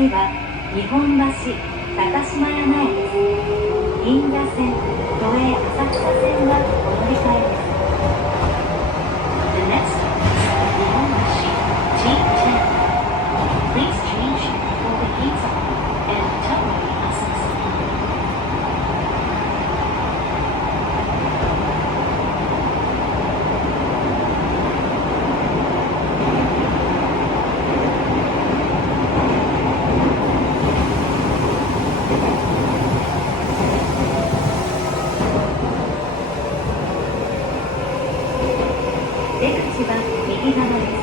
次は日本橋高島屋前です。銀座線、都営浅草線はお乗り換えです。The next stop is 日本橋 T10. Please change for the Ginza and Toei Asakusa. 出口は右側です。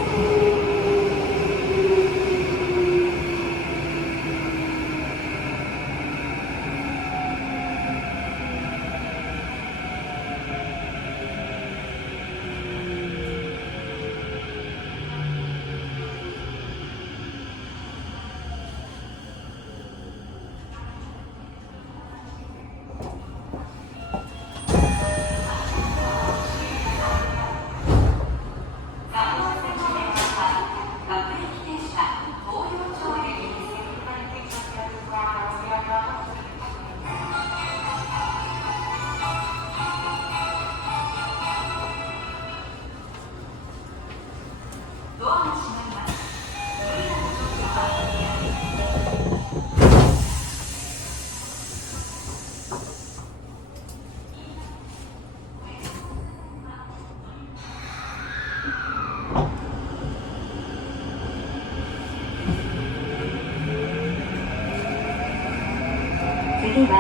次は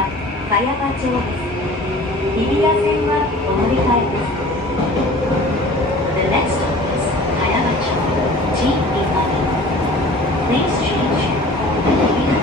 茅場町です。日比谷線はお乗り換えです。The next stop is 茅場町 T11. Please change for the Nibiya.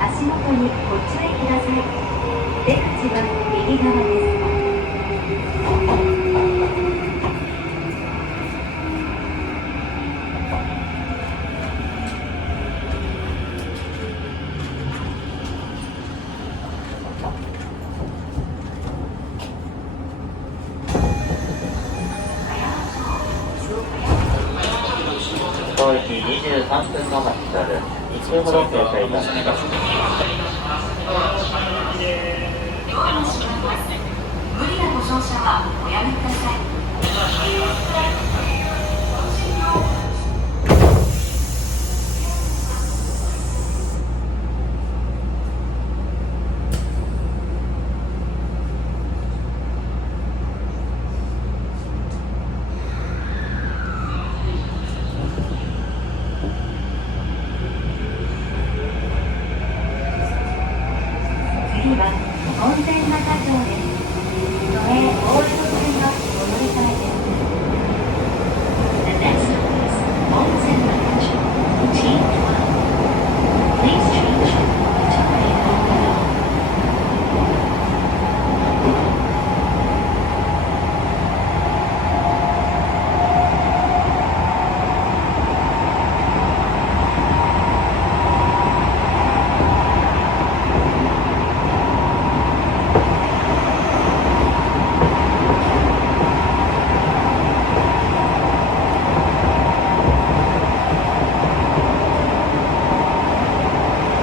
足元にご注意ください。出口は右側です。当駅23分の発車です。1分ほど停車いたします。無理なご乗車はおやめください。次は門前仲町です。都営大江戸線はお乗り換えです。The next stop is 門前仲町 T12. Please change for Toei Asakusa. 次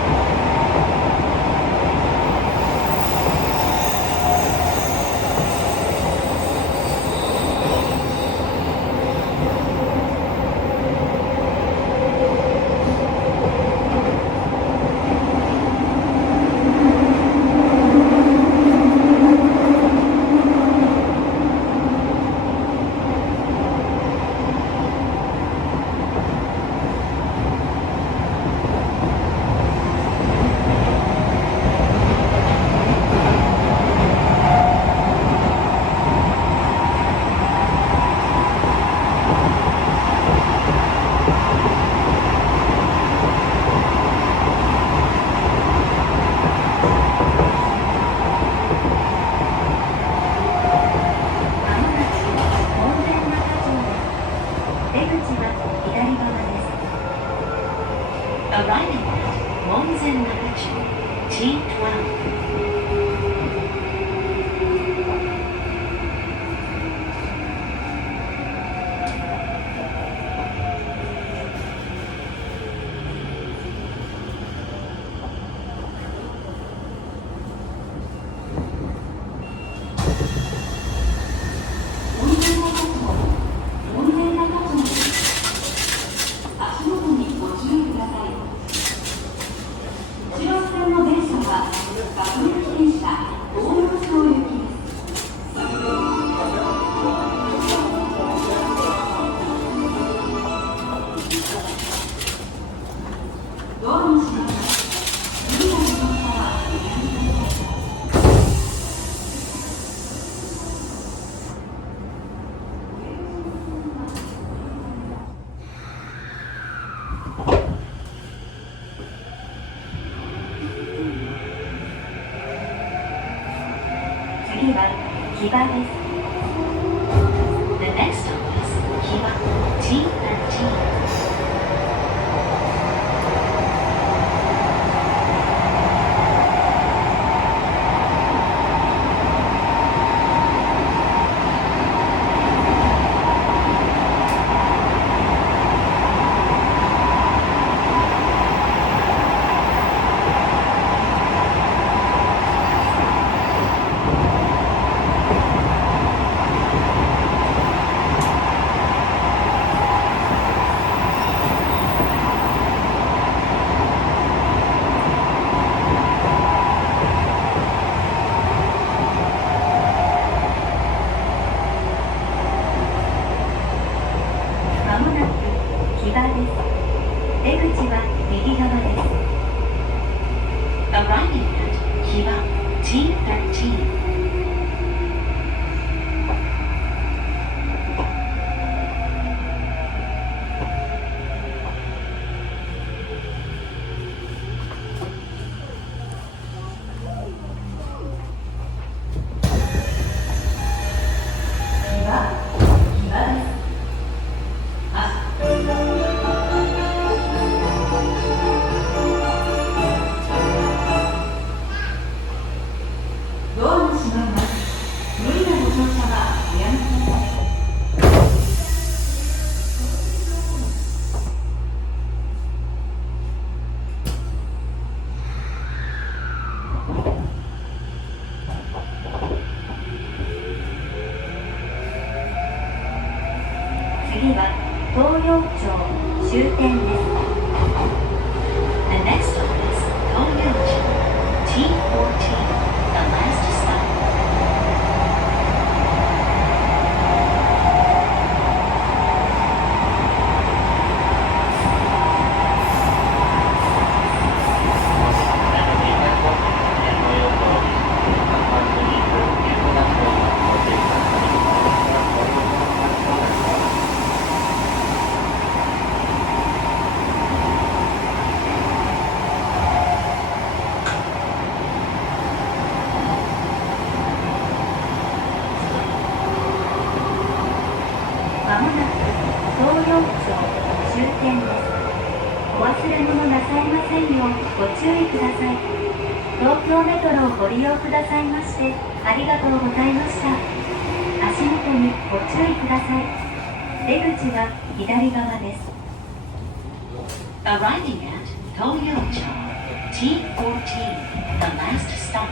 Arriving at Monzen-Nagachu, T12. 次は木場です。The next stop is 木場 T13. 出口は右側です。Arriving at 木場 T13. 次は東洋町終点です。The next stop is 東洋町 T14, the last stop. まもなく東洋町終点です。お忘れ物なさいませんようご注意ください。東京メトロをご利用くださいましてありがとうございました。足元にご注意ください。出口は左側です。Arriving at 東洋町 T14, the last stop.